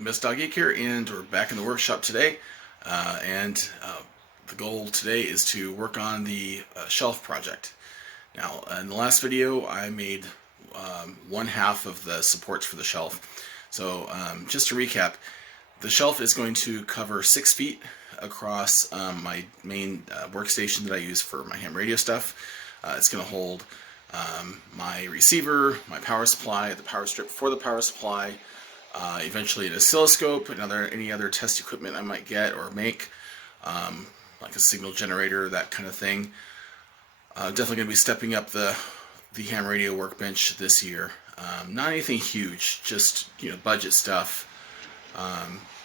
Miss Doggeek here, and we're back in the workshop today. And the goal today is to work on the shelf project. Now, in the last video, I made one half of the supports for the shelf. So, just to recap, the shelf is going to cover 6 feet across my main workstation that I use for my ham radio stuff. It's going to hold my receiver, my power supply, the power strip for the power supply, eventually an oscilloscope, and any other test equipment I might get or make, like a signal generator, that kind of thing. Definitely going to be stepping up the ham radio workbench this year. Not anything huge, just budget stuff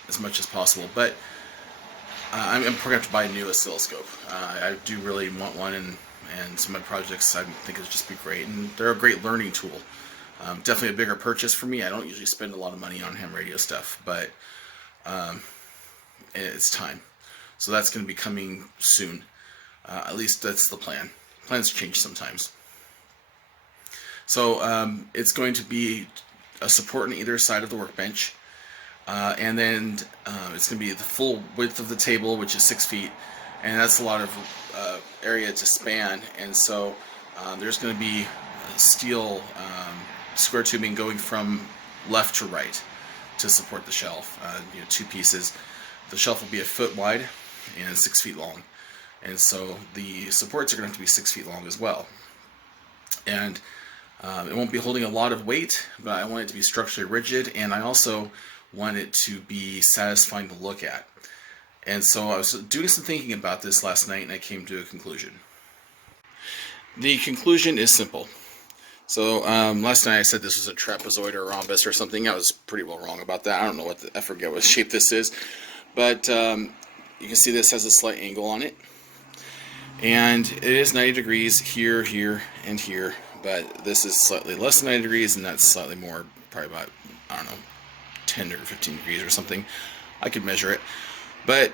as much as possible. But I'm probably going to have to buy a new oscilloscope. I do really want one, and some of my projects I think it'll just be great, and they're a great learning tool. Definitely a bigger purchase for me. I don't usually spend a lot of money on ham radio stuff, but it's time. So that's going to be coming soon. At least that's the plan. Plans change sometimes. So it's going to be a support on either side of the workbench, and then it's going to be the full width of the table, which is 6 feet, and that's a lot of area to span. And so there's going to be steel square tubing going from left to right to support the shelf. 2 pieces. The shelf will be 1 foot wide and 6 feet long, and so the supports are going to have to be 6 feet long as well. And it won't be holding a lot of weight, but I want it to be structurally rigid, and I also want it to be satisfying to look at. And so I was doing some thinking about this last night, and I came to a conclusion. The conclusion is simple. So last night I said this was a trapezoid or a rhombus or something. I was pretty well wrong about that. I don't know I forget what shape this is. But you can see this has a slight angle on it. And it is 90 degrees here, here, and here. But this is slightly less than 90 degrees, and that's slightly more, probably about, I don't know, 10 or 15 degrees or something. I could measure it. But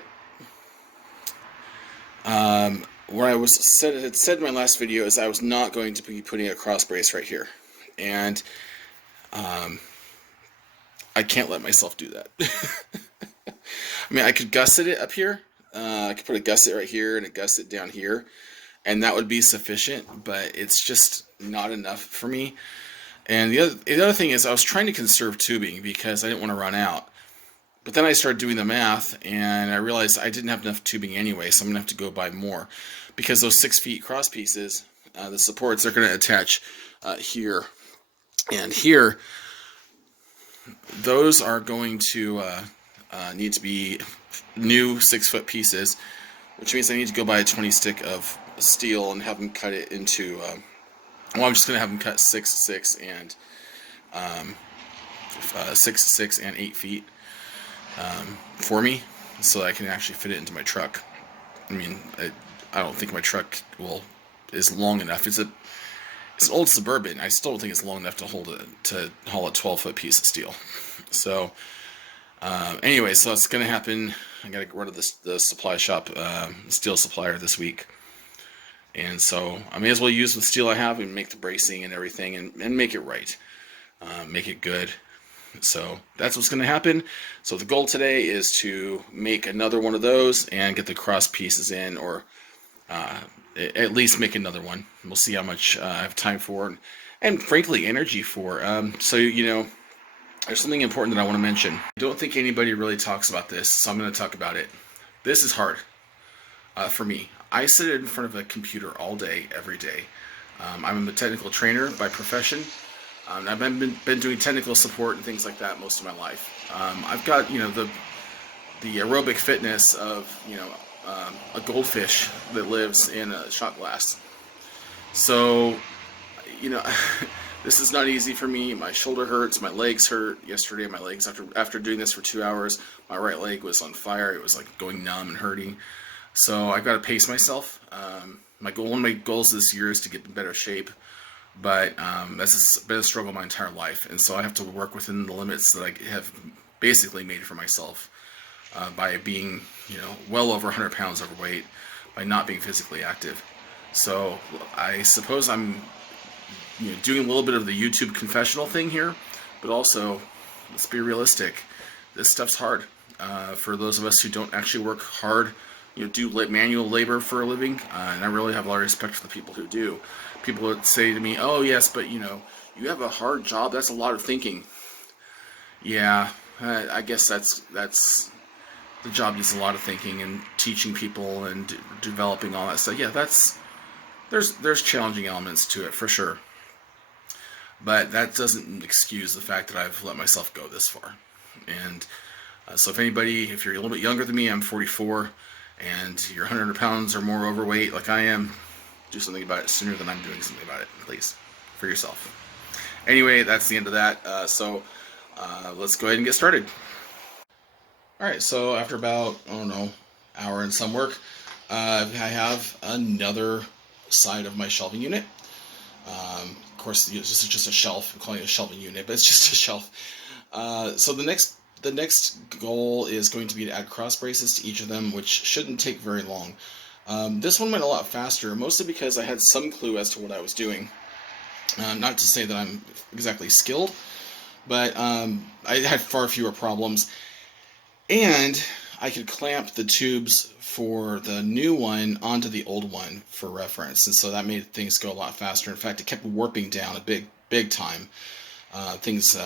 what I had said in my last video is I was not going to be putting a cross brace right here, and I can't let myself do that. I mean, I could gusset it up here. I could put a gusset right here and a gusset down here, and that would be sufficient, but it's just not enough for me. And the other thing is I was trying to conserve tubing because I didn't want to run out. But then I started doing the math, and I realized I didn't have enough tubing anyway, so I'm going to have to go buy more. Because those 6 feet cross pieces, the supports are going to attach here and here. Those are going to need to be new 6-foot pieces, which means I need to go buy a 20 stick of steel and have them cut it into, well, I'm just going to have them cut 6, 6, and 8 feet. For me, so that I can actually fit it into my truck. I mean, I don't think my truck is long enough. It's an old Suburban. I still don't think it's long enough to haul a 12-foot piece of steel. So anyway, so it's going to happen. I got to get rid of the supply shop steel supplier this week, and so I may as well use the steel I have and make the bracing and everything, and make it right, make it good. So that's what's going to happen. So the goal today is to make another one of those and get the cross pieces in, or at least make another one. We'll see how much I have time for, and frankly energy for. So there's something important that I want to mention. I don't think anybody really talks about this, so I'm going to talk about it. This is hard for me. I sit in front of a computer all day, every day. I'm a technical trainer by profession. I've been doing technical support and things like that most of my life. I've got the aerobic fitness of a goldfish that lives in a shot glass. So this is not easy for me. My shoulder hurts, my legs hurt. Yesterday, my legs after doing this for 2 hours, my right leg was on fire. It was like going numb and hurting. So I've got to pace myself. One of my goals this year is to get in better shape. But that's been a struggle my entire life, and so I have to work within the limits that I have basically made for myself by being, well over 100 pounds overweight, by not being physically active. So I suppose I'm, doing a little bit of the YouTube confessional thing here, but also, let's be realistic. this stuff's hard. For those of us who don't actually work hard, do manual labor for a living, and I really have a lot of respect for the people who do. People would say to me, "Oh yes, but you have a hard job. That's a lot of thinking." Yeah, I guess that's the job needs a lot of thinking and teaching people and developing all that stuff. Yeah, there's challenging elements to it for sure, but that doesn't excuse the fact that I've let myself go this far. And so if you're a little bit younger than me, I'm 44, and you're 100 pounds or more overweight like I am, do something about it sooner than I'm doing something about it, please, for yourself. Anyway, that's the end of that. Let's go ahead and get started. Alright, so after about, I don't know, hour and some work, I have another side of my shelving unit. Of course, this is just a shelf. I'm calling it a shelving unit, but it's just a shelf. So the next goal is going to be to add cross braces to each of them, which shouldn't take very long. This one went a lot faster, mostly because I had some clue as to what I was doing. Not to say that I'm exactly skilled, but I had far fewer problems. And I could clamp the tubes for the new one onto the old one for reference, and so that made things go a lot faster. In fact, it kept warping down a big time. Things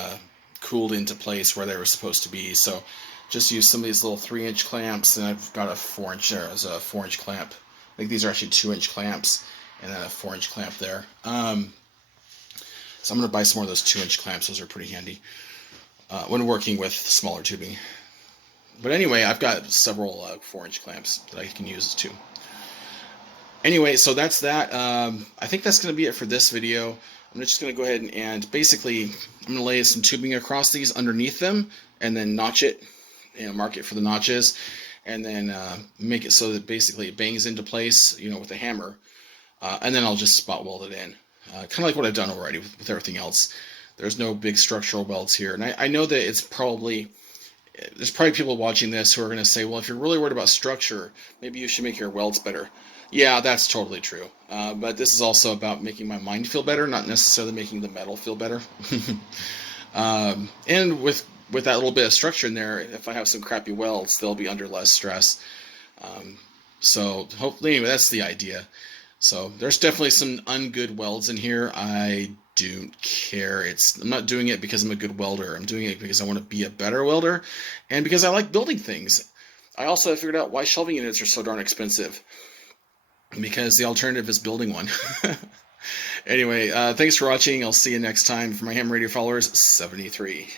cooled into place where they were supposed to be. So just use some of these little 3-inch clamps, and I've got a 4-inch there as a 4-inch clamp. I think these are actually 2-inch clamps, and then a 4-inch clamp there. So I'm going to buy some more of those 2-inch clamps. Those are pretty handy when working with smaller tubing. But anyway, I've got several 4-inch clamps that I can use too. Anyway, so that's that. I think that's going to be it for this video. I'm just going to go ahead and basically, I'm going to lay some tubing across these underneath them, and then notch it, mark it for the notches, and then make it so that basically it bangs into place, with a hammer, and then I'll just spot weld it in. Kind of like what I've done already with everything else. There's no big structural welds here, and I know that there's probably people watching this who are going to say, well, if you're really worried about structure, maybe you should make your welds better. Yeah, that's totally true. But this is also about making my mind feel better, not necessarily making the metal feel better. And with that little bit of structure in there, if I have some crappy welds, they'll be under less stress. So hopefully, anyway, that's the idea. So there's definitely some ungood welds in here. I don't care. I'm not doing it because I'm a good welder. I'm doing it because I want to be a better welder, and because I like building things. I also figured out why shelving units are so darn expensive, because the alternative is building one. Anyway, thanks for watching. I'll see you next time. For my ham radio followers, 73.